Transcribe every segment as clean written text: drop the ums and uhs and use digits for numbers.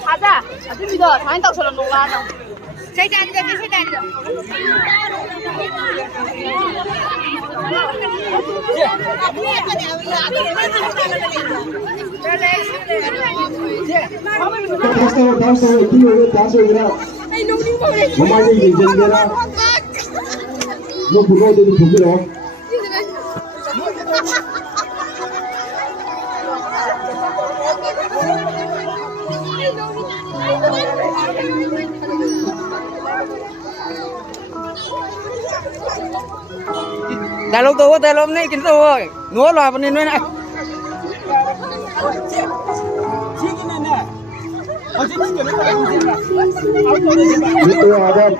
查站，对不对？他们到时候弄完了。谁站着？谁站着？Đại lộc tôi đại lộc này kín tôi ngó loài bên này này. Itu ada.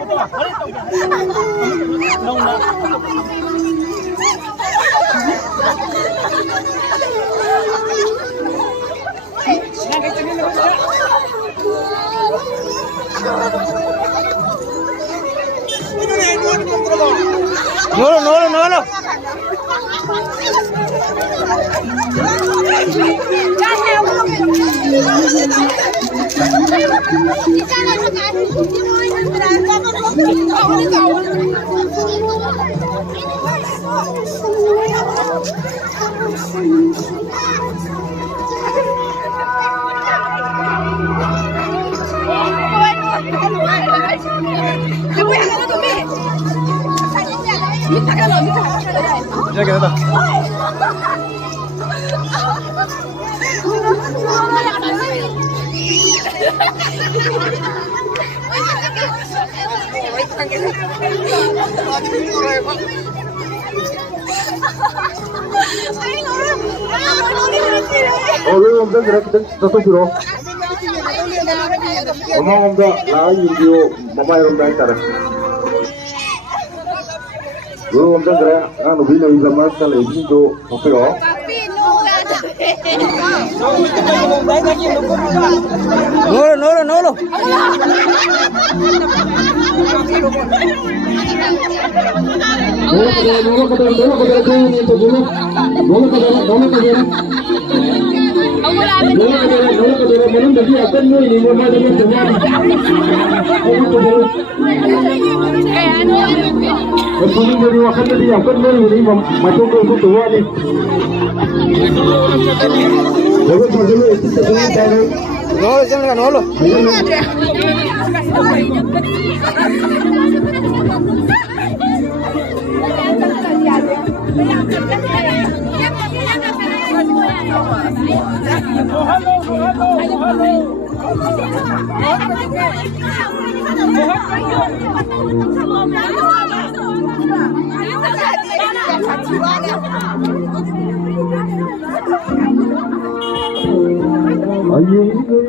No. Ya kita dah. Orang dah gerak satu biro. Orang dah lagi video mama yang dah cara. Orang dah gerak, kan video ini zaman sekali ini tu apa ya? No. No. Ini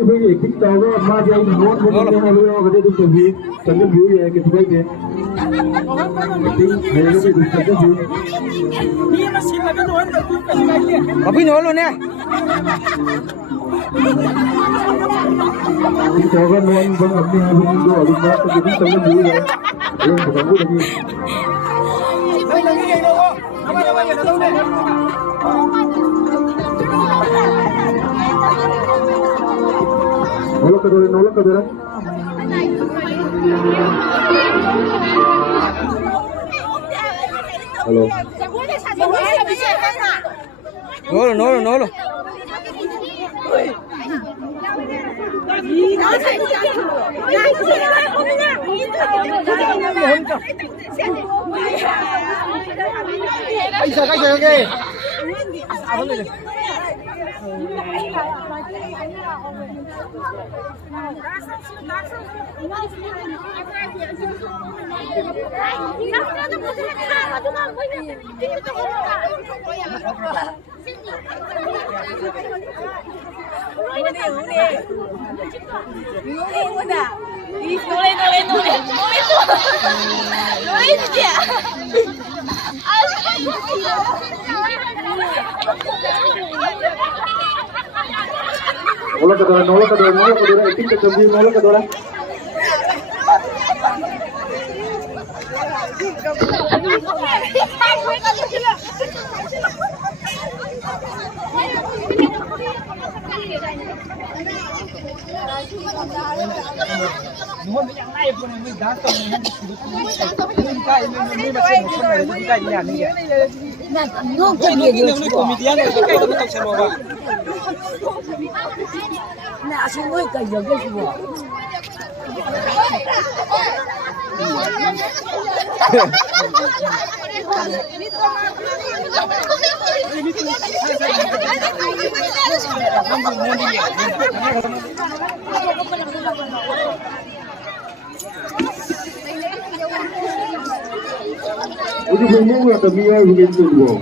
ini kita orang macam yang buat orang orang ada tu sendiri, sendiri view ya kita baik ya. Tapi nyolo ni. Kita orang orang bang abdi habis itu ada macam jadi sendiri view ya. Yang bertemu lagi. Nolak ke dorang. Halo. No. Nolak ke dorang, itu kita sendiri nolak ke dorang. 우리 부모가 더 미워하게 되고.